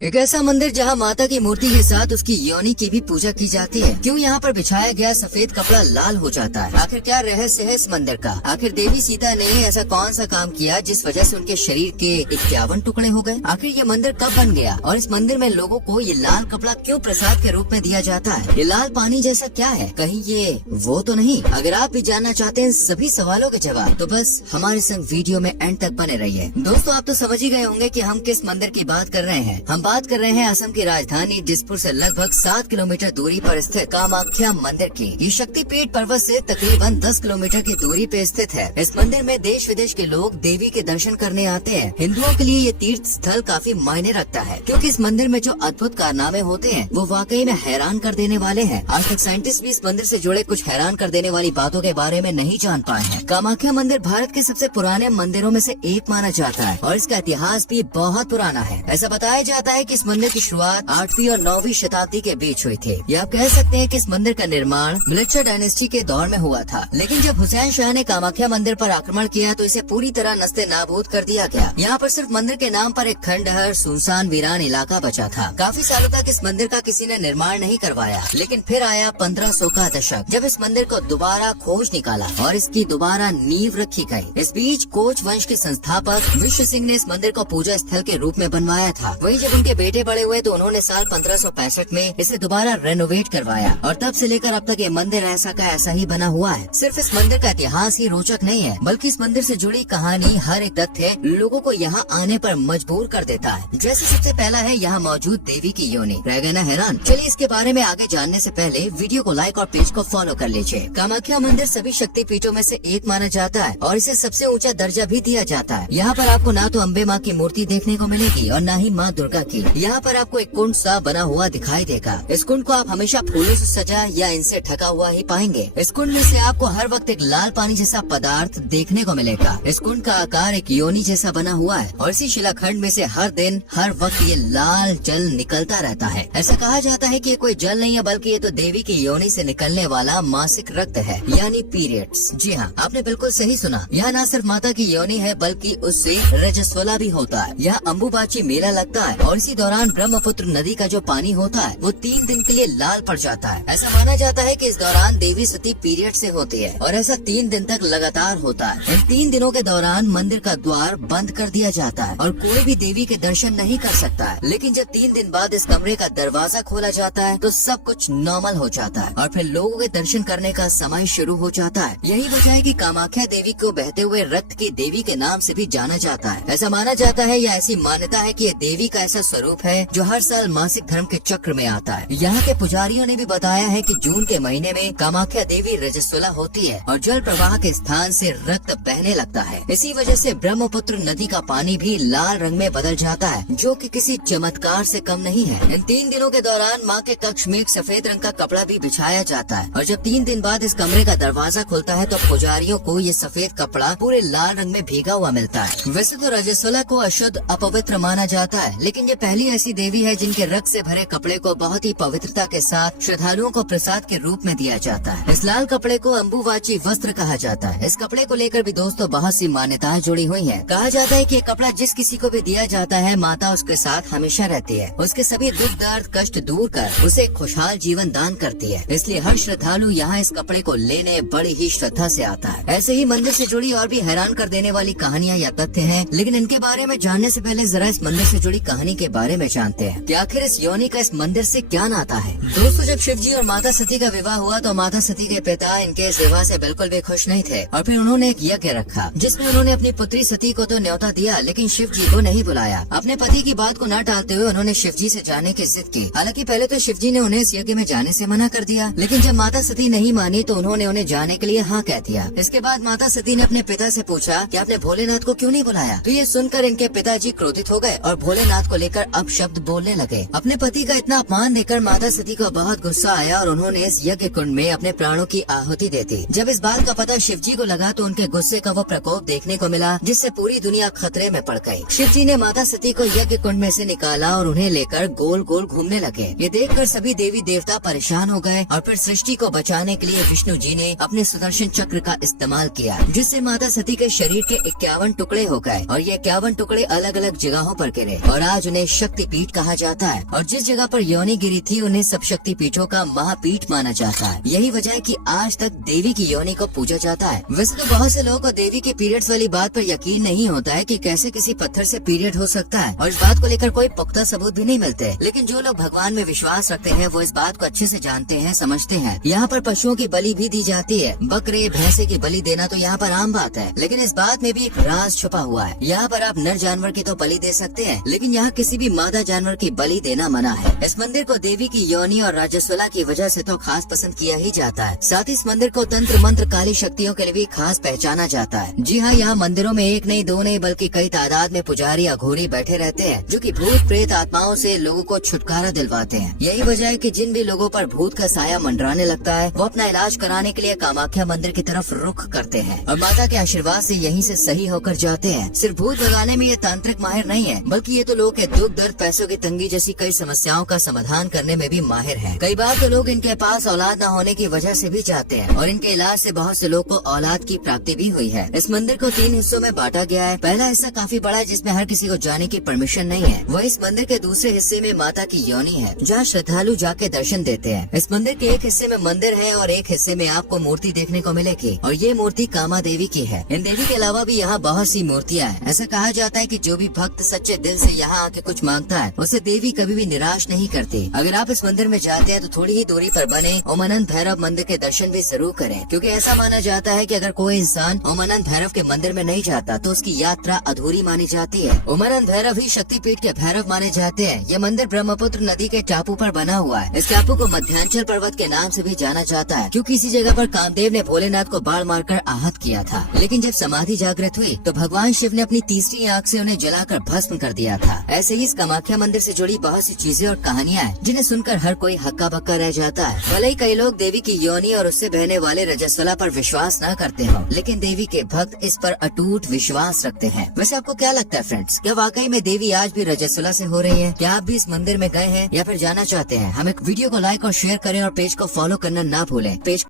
एक ऐसा मंदिर जहां माता की मूर्ति के साथ उसकी योनि की भी पूजा की जाती है। क्यों यहाँ पर बिछाया गया सफेद कपड़ा लाल हो जाता है? आखिर क्या रहस्य है इस मंदिर का? आखिर देवी सीता ने ऐसा कौन सा काम किया जिस वजह से उनके शरीर के 51 टुकड़े हो गए? आखिर ये मंदिर कब बन गया और इस मंदिर में लोगों को ये लाल कपड़ा क्यों प्रसाद के रूप में दिया जाता है? ये लाल पानी जैसा क्या है? कहीं ये वो तो नहीं? अगर आप भी जानना चाहते हैं सभी सवालों के जवाब तो बस हमारे संग वीडियो में एंड तक बने रहिए। दोस्तों, आप तो समझ ही गए होंगे कि हम किस मंदिर की बात कर रहे हैं। हम बात कर रहे हैं असम की राजधानी दिसपुर से लगभग 7 किलोमीटर दूरी पर स्थित कामाख्या मंदिर की। ये शक्तिपीठ पर्वत से तकरीबन 10 किलोमीटर की दूरी पे स्थित है। इस मंदिर में देश विदेश के लोग देवी के दर्शन करने आते हैं। हिंदुओं के लिए ये तीर्थ स्थल काफी मायने रखता है, क्योंकि इस मंदिर में जो अद्भुत कारनामे होते हैं वो वाकई में हैरान कर देने वाले हैं। आज तक साइंटिस्ट भी इस मंदिर से जुड़े कुछ हैरान कर देने वाली बातों के बारे में नहीं जान पाए हैं। कामाख्या मंदिर भारत के सबसे पुराने मंदिरों में से एक माना जाता है और इसका इतिहास भी बहुत पुराना है। ऐसा बताया जाता है कि इस मंदिर की शुरुआत 8वीं और 9वीं शताब्दी के बीच हुई थी। या आप कह सकते हैं कि इस मंदिर का निर्माण मिलिट्री डायनेस्टी के दौर में हुआ था, लेकिन जब हुसैन शाह ने कामाख्या मंदिर पर आक्रमण किया तो इसे पूरी तरह नस्ते नाबूद कर दिया गया। यहाँ पर सिर्फ मंदिर के नाम पर एक खंडहर सुनसान वीरान इलाका बचा था। काफी सालों तक इस मंदिर का किसी ने निर्माण नहीं करवाया, लेकिन फिर आया 1500 का दशक, जब इस मंदिर को दोबारा खोज निकाला और इसकी दोबारा नींव रखी गई। इस बीच कोच वंश के संस्थापक विश्व सिंह ने इस मंदिर को पूजा स्थल के रूप में बनवाया था। वही जब उनके बेटे बड़े हुए तो उन्होंने साल 1565 में इसे दोबारा रेनोवेट करवाया और तब से लेकर अब तक ये मंदिर ऐसा का ऐसा ही बना हुआ है। सिर्फ इस मंदिर का इतिहास ही रोचक नहीं है, बल्कि इस मंदिर से जुड़ी कहानी, हर एक तथ्य लोगों को यहाँ आने पर मजबूर कर देता है। जैसे सबसे पहला है यहाँ मौजूद देवी की योनि। रह गए ना हैरान? चलिए इसके बारे में आगे जानने से पहले वीडियो को लाइक और पेज को फॉलो कर लीजिए। कामाख्या मंदिर सभी शक्ति पीठों में से एक माना जाता है और इसे सबसे ऊंचा दर्जा भी दिया जाता है। यहाँ पर आपको ना तो अम्बे माँ की मूर्ति देखने को मिलेगी और न ही माँ दुर्गा की। यहाँ पर आपको एक कुंड सा बना हुआ दिखाई देगा। इस कुंड को आप हमेशा फूलों से सजा या इनसे ढका हुआ ही पाएंगे। इस कुंड में से आपको हर वक्त एक लाल पानी जैसा पदार्थ देखने को मिलेगा। इस कुंड का आकार एक योनि जैसा बना हुआ है और इसी शिलाखंड में से हर दिन हर वक्त ये लाल जल निकलता रहता है। ऐसा कहा जाता है कि ये कोई जल नहीं है, बल्कि ये तो देवी की योनि से निकलने वाला मासिक रक्त है, यानी पीरियड्स। जी हाँ, आपने बिल्कुल सही सुना। यहाँ न सिर्फ माता की योनि है बल्कि उससे रजस्वला भी होता है। यहाँ अम्बुबाची मेला लगता है और इसी दौरान ब्रह्मपुत्र नदी का जो पानी होता है वो 3 दिन के लिए लाल पड़ जाता है। ऐसा माना जाता है कि इस दौरान देवी सती पीरियड से होती है और ऐसा 3 दिन तक लगातार होता है। इन 3 दिनों के दौरान मंदिर का द्वार बंद कर दिया जाता है और कोई भी देवी के दर्शन नहीं कर सकता है। लेकिन जब 3 दिन बाद इस कमरे का दरवाजा खोला जाता है तो सब कुछ नॉर्मल हो जाता है और फिर लोगों के दर्शन करने का समय शुरू हो जाता है। यही वजह है कि कामाख्या देवी को बहते हुए रक्त की देवी के नाम से भी जाना जाता है। ऐसा माना जाता है या ऐसी मान्यता है कि ये देवी का ऐसा स्वरूप है जो हर साल मासिक धर्म के चक्र में आता है। यहाँ के पुजारियों ने भी बताया है कि जून के महीने में कामाख्या देवी रजस्वला होती है और जल प्रवाह के स्थान से रक्त बहने लगता है। इसी वजह से ब्रह्मपुत्र नदी का पानी भी लाल रंग में बदल जाता है, जो कि किसी चमत्कार से कम नहीं है। इन 3 दिनों के दौरान माँ के कक्ष में एक सफेद रंग का कपड़ा भी बिछाया जाता है और जब 3 दिन बाद इस कमरे का दरवाजा खुलता है तो पुजारियों को ये सफेद कपड़ा पूरे लाल रंग में भीगा हुआ मिलता है। वैसे तो रजस्वला को अशुद्ध अपवित्र माना जाता है, लेकिन ये पहली ऐसी देवी है जिनके रक्त से भरे कपड़े को बहुत ही पवित्रता के साथ श्रद्धालुओं को प्रसाद के रूप में दिया जाता है। इस लाल कपड़े को अम्बुवाची वस्त्र कहा जाता है। इस कपड़े को लेकर भी दोस्तों बहुत सी मान्यताएं जुड़ी हुई हैं। कहा जाता है कि ये कपड़ा जिस किसी को भी दिया जाता है माता उसके साथ हमेशा रहती है, उसके सभी दुख दर्द कष्ट दूर कर उसे खुशहाल जीवन दान करती है। इसलिए हर श्रद्धालु यहाँ इस कपड़े को लेने बड़ी ही श्रद्धा से आता है। ऐसे ही मंदिर से जुड़ी और भी हैरान कर देने वाली कहानियाँ या तथ्य हैं, लेकिन इनके बारे में जानने से पहले जरा इस मंदिर से जुड़ी कहानी के बारे में जानते हैं कि आखिर इस योनि का इस मंदिर से क्या नाता है। दोस्तों, जब शिव जी और माता सती का विवाह हुआ तो माता सती के पिता इनके इस विवाह से बिल्कुल भी खुश नहीं थे और फिर उन्होंने एक यज्ञ रखा जिसमें उन्होंने अपनी पुत्री सती को तो न्योता दिया, लेकिन शिव जी को नहीं बुलाया। अपने पति की बात को न टालते हुए उन्होंने शिव जी से जाने की जिद की। हालांकि पहले तो शिव जी ने उन्हें इस यज्ञ में जाने से मना कर दिया, लेकिन जब माता सती नहीं मानी तो उन्होंने उन्हें जाने के लिए हाँ कह दिया। इसके बाद माता सती ने अपने पिता से पूछा कि आपने भोलेनाथ को क्यों नहीं बुलाया। तो ये सुनकर इनके पिताजी क्रोधित हो गए और भोलेनाथ को लेकर अपशब्द बोलने लगे। अपने पति का इतना अपमान देकर माता सती को बहुत गुस्सा आया और उन्होंने इस यज्ञ कुंड में अपने प्राणों की आहुति दे दी। जब इस बात का पता शिव जी को लगा तो उनके गुस्से का वो प्रकोप देखने को मिला जिससे पूरी दुनिया खतरे में पड़ गई। शिव जी ने माता सती को यज्ञ कुंड में से निकाला और उन्हें लेकर गोल गोल घूमने लगे। ये देखकर सभी देवी देवता परेशान हो गए और फिर सृष्टि को बचाने के लिए विष्णु जी ने अपने सुदर्शन चक्र का इस्तेमाल किया, जिससे माता सती के शरीर के 51 टुकड़े हो गए और ये 51 टुकड़े अलग अलग जगहों पर गिरे और आज उन्हें शक्तिपीठ कहा जाता है और जिस जगह पर योनि गिरी थी उन्हें सब शक्तिपीठों का महापीठ माना जाता है। यही वजह है कि आज तक देवी की योनि को पूजा जाता है। वैसे तो बहुत से लोगों को देवी के पीरियड्स वाली बात पर यकीन नहीं होता है कि कैसे किसी पत्थर से पीरियड हो सकता है और इस बात को लेकर कोई पुख्ता सबूत भी नहीं मिलते, लेकिन जो लोग भगवान में विश्वास रखते हैं वो इस बात को अच्छे से जानते हैं, समझते हैं। यहाँ पर पशुओं की बलि भी दी जाती है। बकरे भैंसे की बलि देना तो यहाँ पर आम बात है, लेकिन इस बात में भी एक राज छुपा हुआ है। यहाँ पर आप नर जानवर की तो बलि दे सकते हैं, लेकिन यहाँ किसी भी मादा जानवर की बलि देना मना है। इस मंदिर को देवी की योनि और राजस्वला की वजह से तो खास पसंद किया ही जाता है। साथ ही इस मंदिर को तंत्र मंत्र काली शक्तियों के लिए भी खास पहचाना जाता है। जी हाँ, यहाँ मंदिरों में एक नहीं दो नहीं बल्कि कई तादाद में पुजारी अघोरी बैठे रहते हैं, जो कि भूत प्रेत आत्माओं से लोगों को छुटकारा दिलवाते हैं। यही वजह है कि जिन भी लोगों पर भूत का साया मंडराने लगता है वो अपना इलाज कराने के लिए कामाख्या मंदिर की तरफ रुख करते हैं और माता के आशीर्वाद से यहीं से सही होकर जाते हैं। सिर्फ भूत भगाने में ये तांत्रिक माहिर नहीं है, बल्कि ये तो लोग के दुख दर्द, पैसों की तंगी जैसी कई समस्याओं का समाधान करने में भी माहिर है। कई बार तो लोग इनके पास औलाद न होने की वजह से भी जाते हैं और इनके इलाज से बहुत से लोग को औलाद की प्राप्ति भी हुई है। इस मंदिर को 3 हिस्सों में बांटा गया है। पहला हिस्सा काफी बड़ा है जिसमें हर किसी को जाने की परमिशन नहीं है। वही इस मंदिर के दूसरे हिस्से में माता की योनि है, जहाँ श्रद्धालु जाके दर्शन देते हैं। इस मंदिर के एक हिस्से में मंदिर है और एक हिस्से में आपको मूर्ति देखने को मिलेगी और ये मूर्ति कामा देवी की है। इन देवी के अलावा भी यहाँ बहुत सी मूर्तियाँ हैं। ऐसा कहा जाता है कि जो भी भक्त सच्चे दिल से यहाँ आके कुछ मांगता है उसे देवी कभी भी निराश नहीं करती। अगर आप इस मंदिर में जाते हैं तो थोड़ी ही दूरी पर बने उमानंद भैरव मंदिर के दर्शन भी जरूर करें, क्योंकि ऐसा माना जाता है कि अगर कोई इंसान उमानंद भैरव के मंदिर में नहीं जाता तो उसकी यात्रा अधूरी मानी जाती है। उमानंद भैरव ही शक्तिपीठ के भैरव माने जाते हैं। यह मंदिर ब्रह्मपुत्र नदी के टापू पर बना हुआ है। इस टापू को मध्यांचल पर्वत के नाम से भी जाना जाता है, क्योंकि इसी जगह पर कामदेव ने भोलेनाथ को बाढ़ मारकर आहत किया था। लेकिन जब समाधि जागृत हुई तो भगवान शिव ने अपनी तीसरी आंख से उन्हें जलाकर भस्म कर दिया था। ऐसे ही इस कामाख्या मंदिर से जुड़ी बहुत सी चीजें और कहानियां हैं जिन्हें सुनकर हर कोई हक्का बक्का रह जाता है। भले ही कई लोग देवी की योनि और उससे बहने वाले रजस्वला पर विश्वास न करते हो, लेकिन देवी के भक्त इस पर अटूट विश्वास रखते हैं। वैसे आपको क्या लगता है फ्रेंड्स, क्या वाकई में देवी आज भी रजस्वला से हो रही है? क्या आप भी इस मंदिर में गए हैं या फिर जाना चाहते हैं? हमें वीडियो को लाइक और शेयर करें और पेज को फॉलो करना ना भूलें। पेज